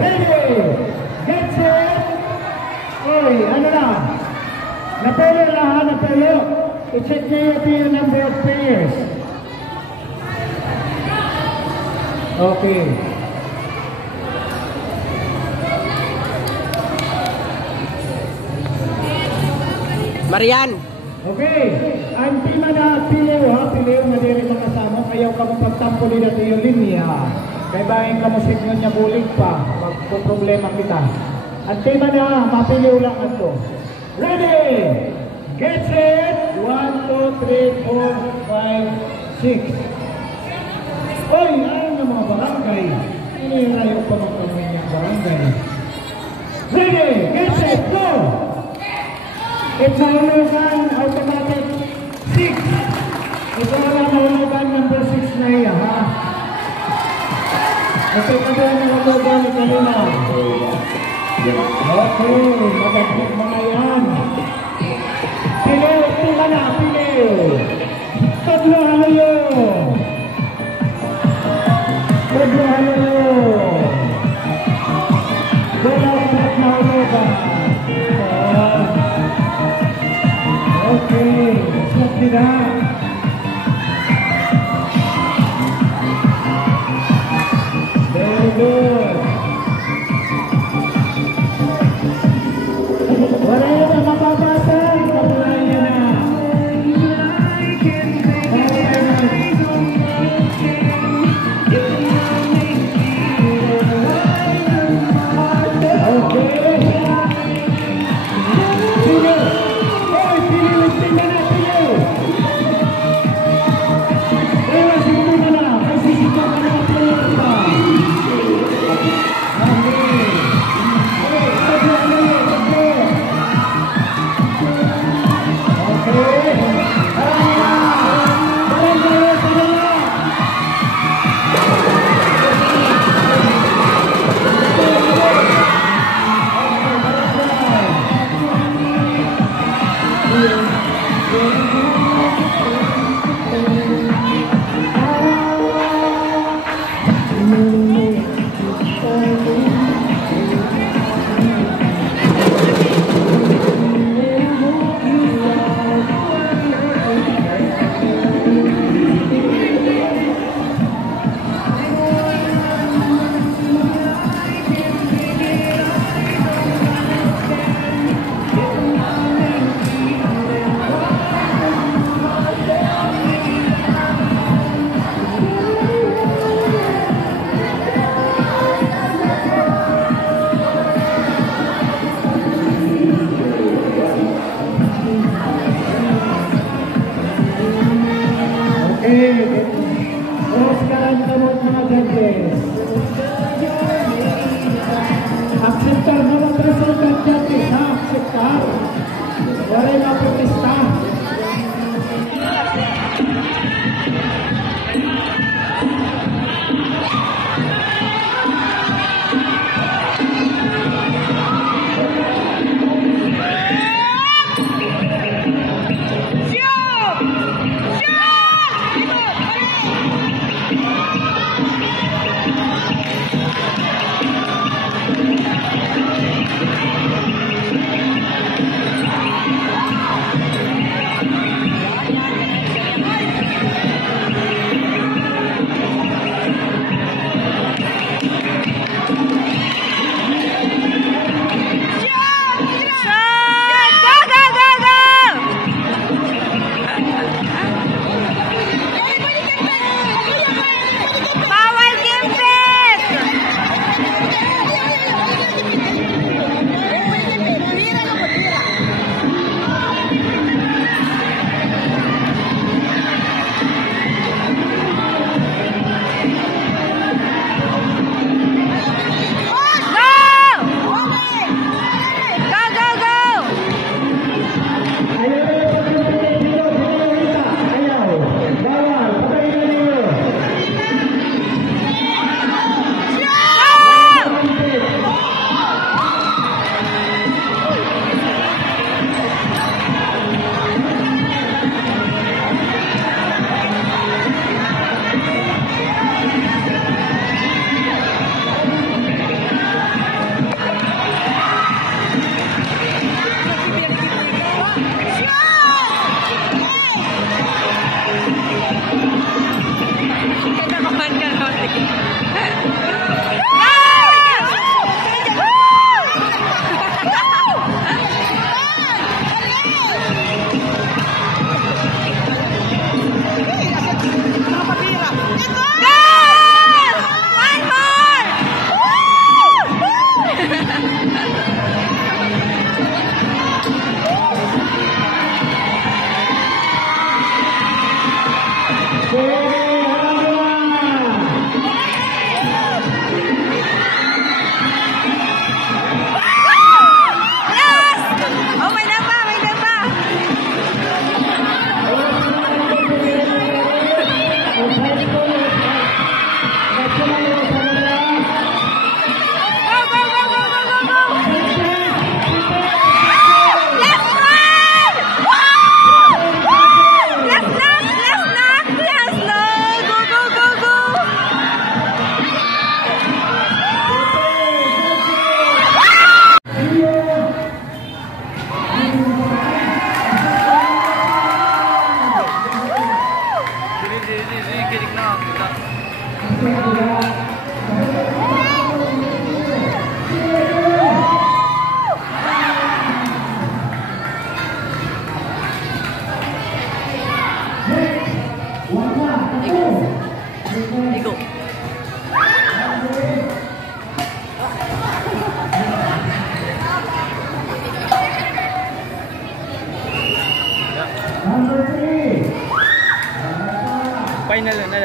ready, get set. Oy, ano na? Napelo lahat, napelo. I-check niyo yung number of players. Okay. Marian. Okay. Ang tima na piliw ha, piliw na diri makasama. Kayaw ka mong pagtampo nila sa iyo linya. Kaya bahin ka mo signo niya bulig pa. Magpo-problema kita. Ang tima na, mapiliw lang ito. Ready! Get set! 1, 2, 3, 4, 5, 6. Oy! Ayaw na mga barangay. Inirayo pa mga kanyang barangay. Ready! Get set! Go! It's mahulugan, automatic 6. Ito wala mahulugan, number 6 na iya, ha? Okay, kaya na mahulugan ni kanina. Okay, magagit mga yan. Piliw, tila na, piliw. Tatlo halayo. Tatlo halayo. Wala ulit mahulugan. Okay, stop nila. Very good. Wala yun ang mababasag. Kapulay niya na. Akseptar nama presiden jadi akseptar. Boleh apa pesta?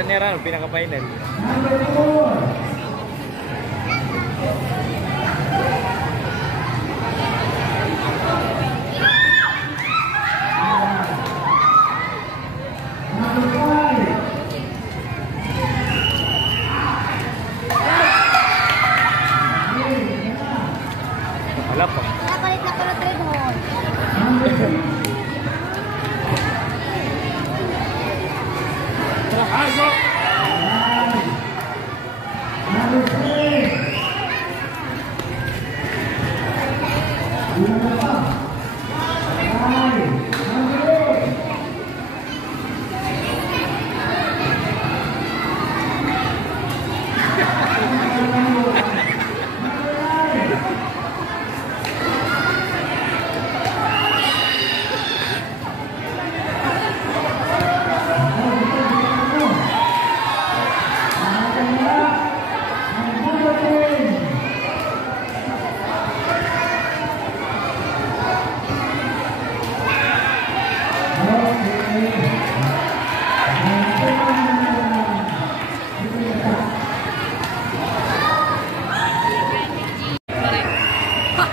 na nera, pinaka-final. Number 4. Wala pa. Napalit na ko na trade hall.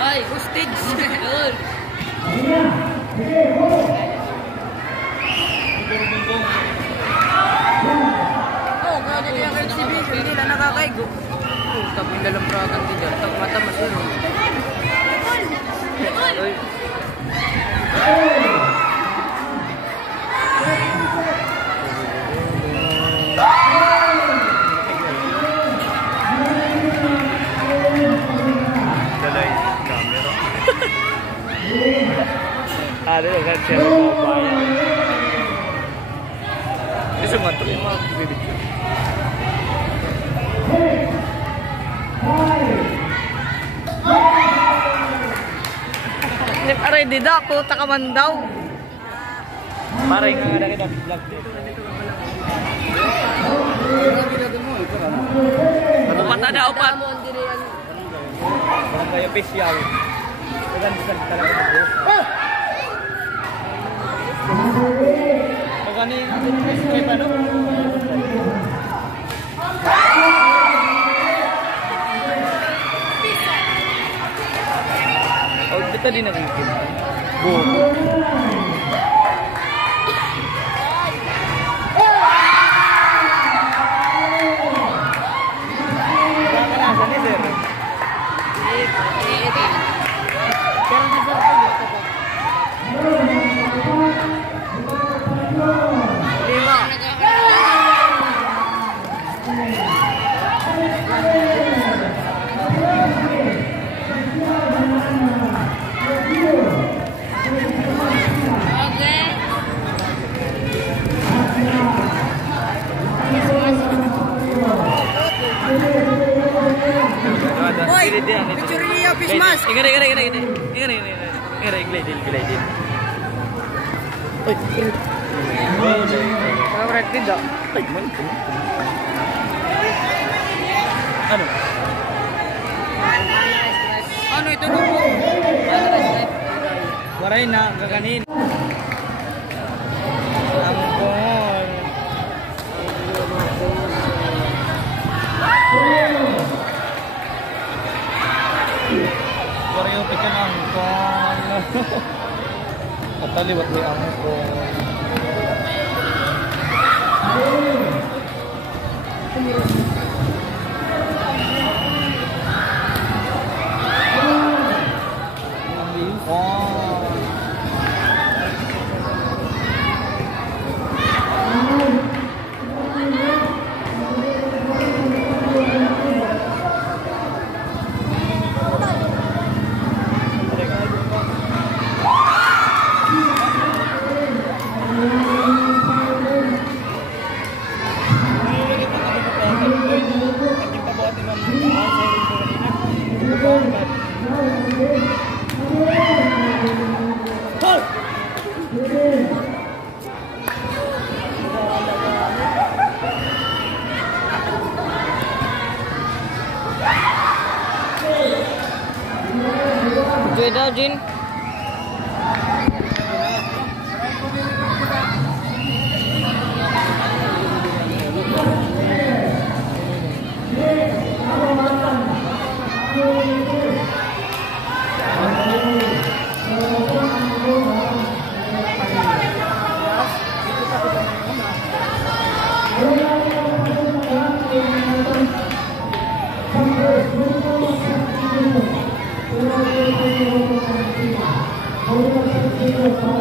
Ay, hostage. Yun. Oh, kaya nila yung exhibition, hindi na nakakaigo. Oh, tapos yung lalampragan din dyan. Tapos mata masiro. Ay. Dalay camera. Ada kan siya mo ba? Gusto mo ito yung mga bibigyan. Aray, dida ko, takaman daw. Parang nga na kita vlog dito. Ano pa tada upat? Parang kayo official. Bukan talaga na bro. Pag ano yung escape ano? Oh, dito din nakikita. Buko. Nakakalasan ni sir. Pero di sir po dito po. 5. Hoy, picture niya, fish mask. Favorite din daw. Ano? Ano ito no po? Waray na, gaganin. Angkol. Waray yung pikan angkol. Kataliwat may angkol. Enjoy daw, Jin. Terima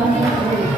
kasih.